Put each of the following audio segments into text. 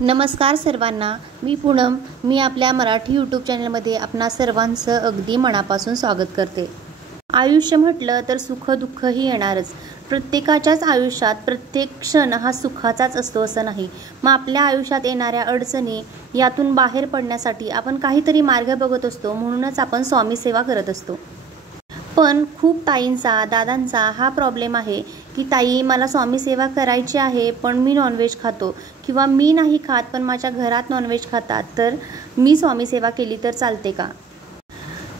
नमस्कार सर्वांना, मी पूनम. मी आपल्या मराठी यूट्यूब चॅनलमध्ये आपणा सर्वांचं अगदी मनापासून स्वागत करते. आयुष्य म्हटलं तर सुख दुःखही येणारच. प्रत्येकाच्याच आयुष्यात प्रत्येक क्षण हा सुखाचाच असतो असं नाही. मग आपल्या आयुष्यात येणाऱ्या अडचणी यातून बाहेर पडण्यासाठी आपण काहीतरी मार्ग बघत असतो. म्हणूनच आपण स्वामी सेवा करत असतो. पण खूप ताईंचा, दादांचा हा प्रॉब्लेम आहे की ताई, मला स्वामी सेवा करायची आहे पण मी नॉनव्हेज खातो, किंवा मी नाही खात पण माझ्या घरात नॉनव्हेज खातात, तर मी स्वामी सेवा केली तर चालते का?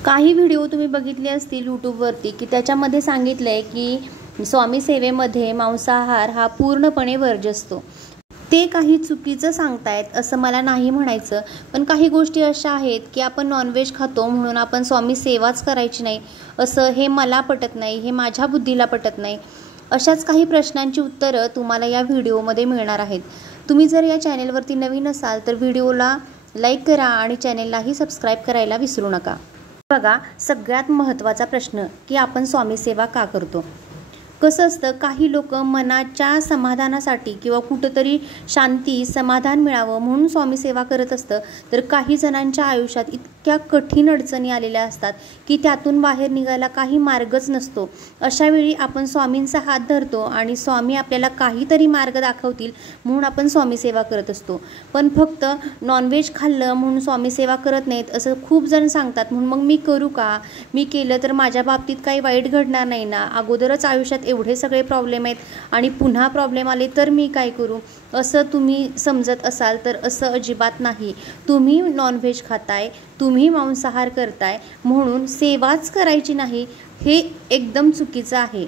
काही व्हिडिओ तुम्ही बघितले असतील यूट्यूबवरती की त्याच्यामध्ये सांगितलं आहे की स्वामी सेवेमध्ये मांसाहार हा पूर्णपणे वर्ज्य असतो. ते काही चुकीचं सांगतायत असं मला नाही म्हणायचं, पण काही गोष्टी अशा आहेत की आपण नॉनव्हेज खातो म्हणून आपण स्वामी सेवाच करायची नाही असं हे मला पटत नाही, हे माझ्या बुद्धीला पटत नाही. अशाच काही प्रश्नांची उत्तरं तुम्हाला या व्हिडिओमध्ये मिळणार आहेत. तुम्ही जर या चॅनेलवरती नवीन असाल तर व्हिडिओला लाईक करा आणि चॅनेललाही सबस्क्राईब करायला विसरू नका. बघा, सगळ्यात महत्त्वाचा प्रश्न की आपण स्वामी सेवा का करतो. कसं असतं, काही लोक मनाच्या समाधानासाठी किंवा कुठंतरी शांती समाधान मिळावं म्हणून स्वामी सेवा करत असतं, तर काही जणांच्या आयुष्यात इतक्या कठीण अडचणी आलेल्या असतात की त्यातून बाहेर निघायला काही मार्गच नसतो. अशावेळी आपण स्वामींचा हात धरतो आणि स्वामी आपल्याला काहीतरी मार्ग दाखवतील म्हणून आपण स्वामी सेवा करत असतो. पण फक्त नॉनव्हेज खाल्लं म्हणून स्वामी सेवा करत नाहीत असं खूप जण सांगतात. म्हणून मग मी करू का? मी केलं तर माझ्या बाबतीत काही वाईट घडणार नाही ना? अगोदरच आयुष्यात एवढे सगळे प्रॉब्लेम आहेत आणि पुन्हा प्रॉब्लेम आले तर मी काय करू, असं तुम्ही समजत असाल तर असं अजिबात नाही. तुम्ही नॉनव्हेज खाताय, तुम्ही मांसाहार करताय म्हणून सेवाच करायची नाही, हे एकदम चुकीचं आहे.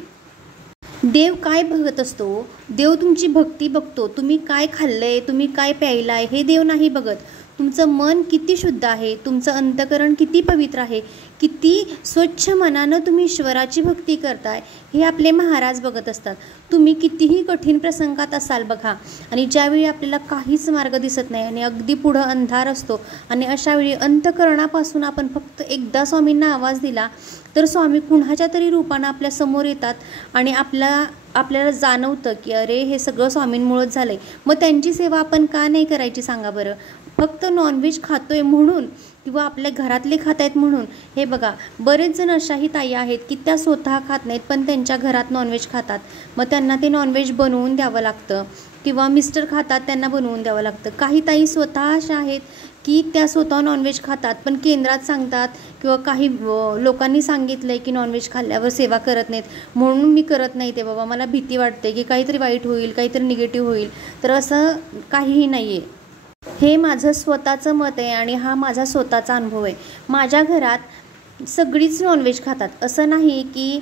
देव काय बघत असतो? देव तुमची भक्ती बघतो. तुम्ही काय खाल्लंय, तुम्ही काय प्यायलाय हे देव नाही बघत. तुमचं मन किती शुद्ध आहे, तुमचं अंतःकरण किती पवित्र आहे, किती स्वच्छ मनानं तुम्ही ईश्वराची भक्ती करताय हे आपले महाराज बघत असतात. तुम्ही कितीही कठीण प्रसंगात असाल बघा, आणि ज्यावेळी आपल्याला काहीच मार्ग दिसत नाही आणि अगदी पुढं अंधार असतो आणि अशावेळी अंतःकरणापासून आपण फक्त एकदा स्वामींना आवाज दिला तर स्वामी कुणाच्या तरी रूपानं आपल्या समोर येतात आणि आपल्याला जाणवतं की अरे, हे सगळं स्वामींमुळेच झालंय. मग त्यांची सेवा आपण का नाही करायची सांगा बरं? फक्त नॉनव्हेज खातोय म्हणून किंवा आपल्या घरातले खात आहेत म्हणून. हे बघा, बरेच जण अशाही ताई आहेत की त्या स्वतः खात नाहीत पण त्यांच्या घरात नॉनव्हेज खातात. मग त्यांना ते नॉनव्हेज बनवून द्यावं लागतं, किंवा मिस्टर खातात त्यांना बनवून द्यावं लागतं. काही ताई स्वतः अशा आहेत की त्या स्वतः नॉनव्हेज खातात पण केंद्रात सांगतात किंवा काही लोकांनी सांगितलं आहे की नॉनव्हेज खाल्ल्यावर सेवा करत नाहीत म्हणून मी करत नाही ते बाबा, मला भीती वाटते की काहीतरी वाईट होईल, काहीतरी निगेटिव्ह होईल. तर असं काहीही नाही आहे. हे माझं स्वतःचं मत आहे आणि हा माझा स्वतःचा अनुभव आहे. माझ्या घरात सगळीच नॉनव्हेज खातात. असं नाही की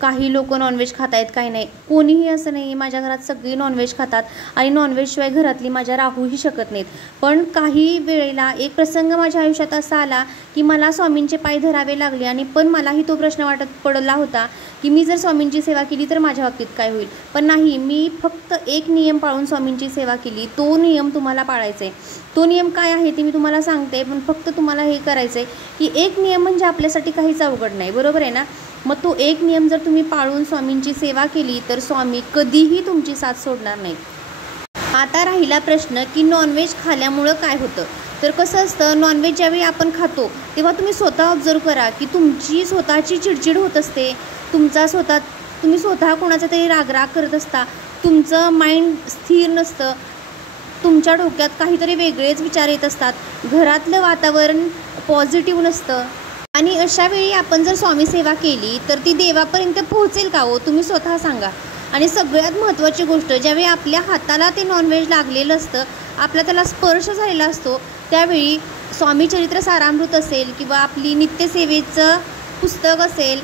काही लोक नॉनव्हेज खात आहेत, काही नाही. कोणीही असं नाही. माझ्या घरात सगळी नॉनव्हेज खातात आणि नॉनव्हेजशिवाय घरातली माझ्या राहूही शकत नाहीत. पण काही वेळेला एक प्रसंग माझ्या आयुष्यात असा आला की मला स्वामींचे पाय धरावे लागले आणि पण मलाही तो प्रश्न वाटत पडला होता की मी जर स्वामींची सेवा केली तर माझ्या बाबतीत काय होईल. पण नाही, मी फक्त एक नियम पाळून स्वामींची सेवा केली. तो नियम तुम्हाला पाळायचा आहे. तो नियम काय आहे ते मी तुम्हाला सांगते, पण फक्त तुम्हाला हे करायचं आहे की एक नियम म्हणजे आपल्यासाठी काहीच अवघड नाही, बरोबर आहे ना? मग तो एक नियम जर तुम्ही पाळून स्वामींची सेवा केली तर स्वामी कधीही तुमची साथ सोडणार नाही. आता राहिला प्रश्न की नॉनव्हेज खाल्ल्यामुळं काय होतं. तर कसं असतं, नॉनव्हेज ज्यावेळी आपण खातो तेव्हा तुम्ही स्वतः ऑब्झर्व करा की तुमची स्वतःची चिडचिड होत असते, तुम्ही स्वतः कोणाचा तरी रागराग करत असता, तुमचं माइंड स्थिर नसतं, तुमच्या डोक्यात काहीतरी वेगळेच विचार येत असतात, घरातलं वातावरण पॉझिटिव्ह नसतं. आणि अशावेळी आपण जर स्वामी सेवा केली तर ती देवापर्यंत पोहोचेल का हो? तुम्ही स्वतः सांगा. आणि सगळ्यात महत्त्वाची गोष्ट, ज्यावेळी आपल्या हाताला ते नॉनव्हेज लागलेलं असतं, आपला त्याला स्पर्श झालेला असतो, त्यावेळी स्वामी चरित्र सारामृत असेल किंवा आपली नित्यसेवेचं पुस्तक असेल,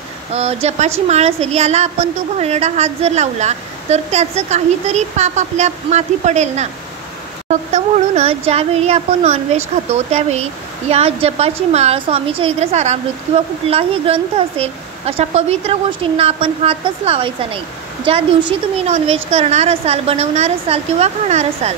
जपाची माळ असेल, याला आपण तो घाणेरडा हात जर लावला तर त्याचं काहीतरी पाप आपल्या माथी पडेल ना. फक्त म्हणूनच ज्यावेळी आपण नॉनव्हेज खातो त्यावेळी या जपाची माळ, स्वामी चरित्र सारामृत किंवा कुठलाही ग्रंथ असेल, अशा पवित्र गोष्टींना आपण हातच लावायचा नाही. ज्या दिवशी तुम्ही नॉनव्हेज करणार असाल, बनवणार असाल किंवा खाणार असाल,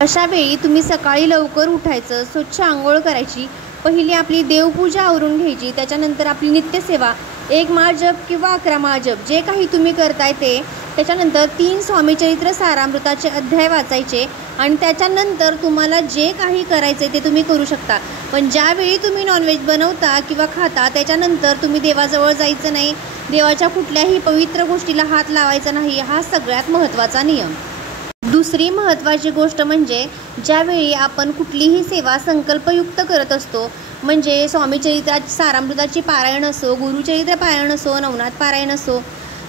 अशावेळी तुम्ही सकाळी लवकर उठायचं, स्वच्छ आंघोळ करायची, पहिली आपली देवपूजा आवरून घ्यायची, त्याच्यानंतर आपली नित्यसेवा, 1 माळ जप किंवा 11 माळ जप जे काही तुम्ही करताय ते, त्याच्यानंतर 3 स्वामीचरित्र सारामृताचे अध्याय वाचायचे आणि त्याच्यानंतर तुम्हाला जे काही करायचं आहे ते तुम्ही करू शकता. पण ज्यावेळी तुम्ही नॉनव्हेज बनवता किंवा खाता त्याच्यानंतर तुम्ही देवाजवळ जायचं नाही, देवाच्या कुठल्याही पवित्र गोष्टीला हात लावायचा नाही. हा सगळ्यात महत्त्वाचा नियम. दुसरी महत्त्वाची गोष्ट म्हणजे ज्यावेळी आपण कुठलीही सेवा संकल्पयुक्त करत असतो, म्हणजे स्वामीचरित्राची सारामृताची पारायण असो, गुरुचरित्र पारायण असो, नवनाथ पारायण असो,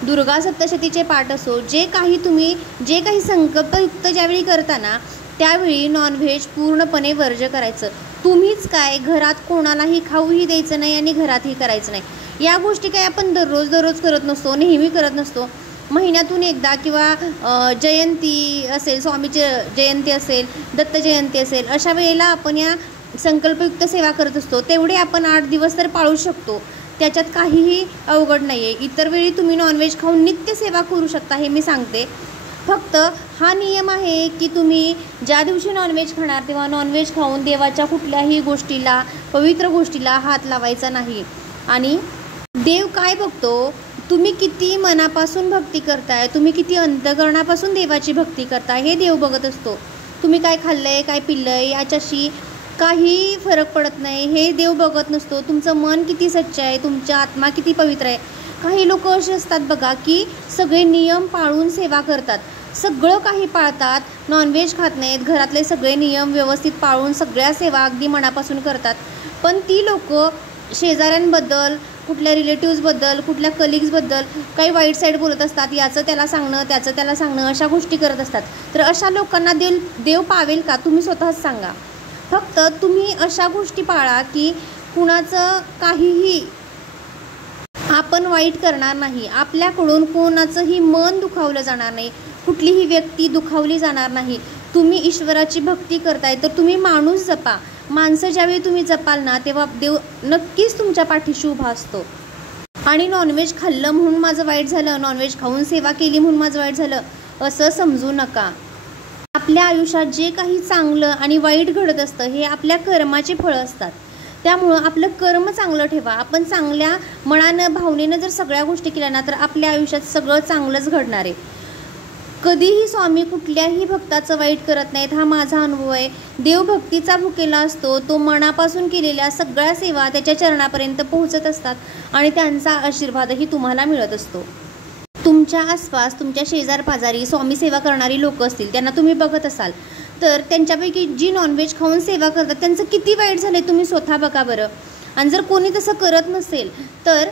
दुर्गा सप्तशतीचे पाठ असो, जे काही संकल्पयुक्त ज्यावेळी करताना त्यावेळी नॉनव्हेज पूर्णपणे वर्ज्य करायचं. तुम्हीच काय, घरात कोणालाही खाऊही द्यायचं नाही आणि घरातही करायचं नाही. या गोष्टी काय आपण दररोज करत नसतो, नेहमी करत नसतो. महिन्यातून एकदा किंवा जयंती असेल, स्वामीची जयंती असेल, दत्त जयंती असेल, अशा वेळेला आपण या संकल्पयुक्त सेवा करत असतो. तेवढे आपण 8 दिवस तर पाळू शकतो, त्याच्यात काहीही अवघड नाही आहे. इतर वेळी तुम्ही नॉनव्हेज खाऊन नित्य सेवा करू शकता, हे मी सांगते. फक्त हा नियम आहे की तुम्ही ज्या दिवशी नॉनव्हेज खाणार तेव्हा नॉनव्हेज खाऊन देवाच्या कुठल्याही गोष्टीला, पवित्र गोष्टीला हात लावायचा नाही. आणि देव काय बघतो, तुम्ही किती मनापासून भक्ती करताय, तुम्ही किती अंतःकरणापासून देवाची भक्ती करताय हे देव बघत असतो. तुम्ही काय खाल्लंय, काय पिल्लंय याच्याशी काही फरक पडत नाही, हे देव बघत नसतो. तुमचं मन किती स्वच्छ आहे, तुमचा आत्मा किती पवित्र आहे. काही लोक असे असतात बघा की सगळे नियम पाळून सेवा करतात, सगळं काही पाळतात, नॉनव्हेज खात नाहीत, घरातले सगळे नियम व्यवस्थित पाळून सगळ्या सेवा अगदी मनापासून करतात. पण ती लोक शेजाऱ्यांबद्दल, कुठल्या रिलेटिव्सबद्दल, कुठल्या कलिग्सबद्दल काही वाईट साईड बोलत असतात. याचं त्याला सांगणं, त्याचं त्याला सांगणं, अशा गोष्टी करत असतात. तर अशा लोकांना देव पावेल का, तुम्ही स्वतःच सांगा. फक्त तुम्ही अशा गोष्टी पाळा की कुणाचं काहीही आपण वाईट करणार नाही, आपल्याकडून कोणाचंही मन दुखावलं जाणार नाही, कुठलीही व्यक्ती दुखावली जाणार नाही. तुम्ही ईश्वराची भक्ती करताय तर तुम्ही माणूस जपा. माणसं ज्यावेळी तुम्ही जपाल ना तेव्हा देव नक्कीच तुमच्या पाठीशी उभा असतो. आणि नॉनव्हेज खाल्लं म्हणून माझं वाईट झालं, नॉनव्हेज खाऊन सेवा केली म्हणून माझं वाईट झालं असं समजू नका. आपल्या आयुष्यात जे काही चांगलं आणि वाईट घडत असतं हे आपल्या कर्माची फळं असतात. त्यामुळं आपलं कर्म चांगलं ठेवा. आपण चांगल्या मनानं, भावनेनं जर सगळ्या गोष्टी केल्या ना तर आपल्या आयुष्यात सगळं चांगलंच घडणार आहे. कधीही स्वामी कुठल्याही भक्ताचं वाईट करत नाहीत, हा माझा अनुभव आहे. देव भक्तीचा भुकेला असतो, तो मनापासून केलेल्या सगळ्या सेवा त्याच्या चरणापर्यंत पोहोचत असतात आणि त्यांचा आशीर्वादही तुम्हाला मिळत असतो. तुमच्या आसपास, तुमच्या शेजार पाजारी स्वामी सेवा करणारी लोक असतील, त्यांना तुम्ही बघत असाल तर त्यांच्यापैकी जी नॉनव्हेज खाऊन सेवा करतात त्यांचं किती वाईट झालं तुम्ही स्वतः बघा बरं. आणि जर कोणी तसं करत नसेल तर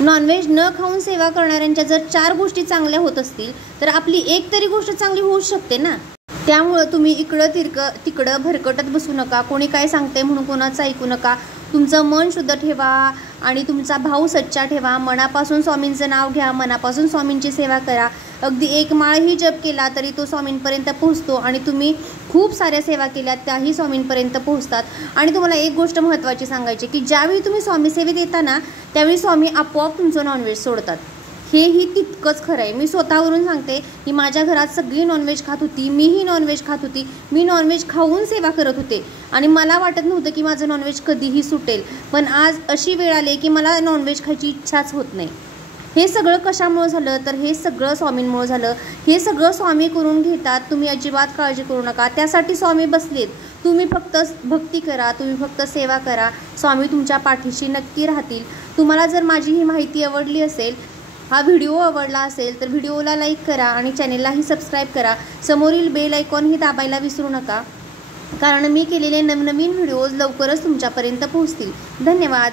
नॉनव्हेज न खाऊन सेवा करणाऱ्यांच्या जर 4 गोष्टी चांगल्या होत असतील तर आपली एक तरी गोष्ट चांगली होऊ शकते ना. त्यामुळं तुम्ही इकडं तिकडं भरकटत बसू नका, कोणी काय सांगते म्हणून कोणाचं ऐकू नका. तुमचं मन शुद्ध ठेवा आणि तुमचा भाव सच्चा ठेवा. मनापासून स्वामींचं नाव घ्या, मनापासून स्वामींची सेवा करा. अगदी 1 माळही जप केला तरी तो स्वामींपर्यंत पोहोचतो आणि तुम्ही खूप साऱ्या सेवा केल्या त्याही स्वामींपर्यंत पोहोचतात. आणि तुम्हाला एक गोष्ट महत्त्वाची सांगायची की ज्यावेळी तुम्ही स्वामी सेवेत येता ना त्यावेळी स्वामी आपोआप तुमचं नॉनव्हेज सोडतात. हेही तितकंच खरं आहे. मी स्वतःवरून सांगते की माझ्या घरात सगळी नॉनव्हेज खात होती, मीही नॉनव्हेज खात होती, मी नॉनव्हेज खाऊन सेवा करत होते आणि मला वाटत नव्हतं की माझं नॉनव्हेज कधीही सुटेल. पण आज अशी वेळ आली की मला नॉनव्हेज खायची इच्छाच होत नाही. हे सगळं कशामुळं झालं तर हे सगळं स्वामींमुळं झालं. हे सगळं स्वामी करून घेतात, तुम्ही अजिबात काळजी करू नका. त्यासाठी स्वामी बसलेत. तुम्ही फक्त भक्ती करा, तुम्ही फक्त सेवा करा, स्वामी तुमच्या पाठीशी नक्की राहतील. तुम्हाला जर माझी ही माहिती आवडली असेल, हा व्हिडिओ आवडला असेल तर व्हिडिओला लाईक करा आणि चॅनेललाही सबस्क्राईब करा. समोरील बेल आयकॉनही दाबायला विसरू नका, कारण मी केलेले नवनवीन व्हिडिओज लवकरच तुमच्यापर्यंत पोहोचतील. धन्यवाद.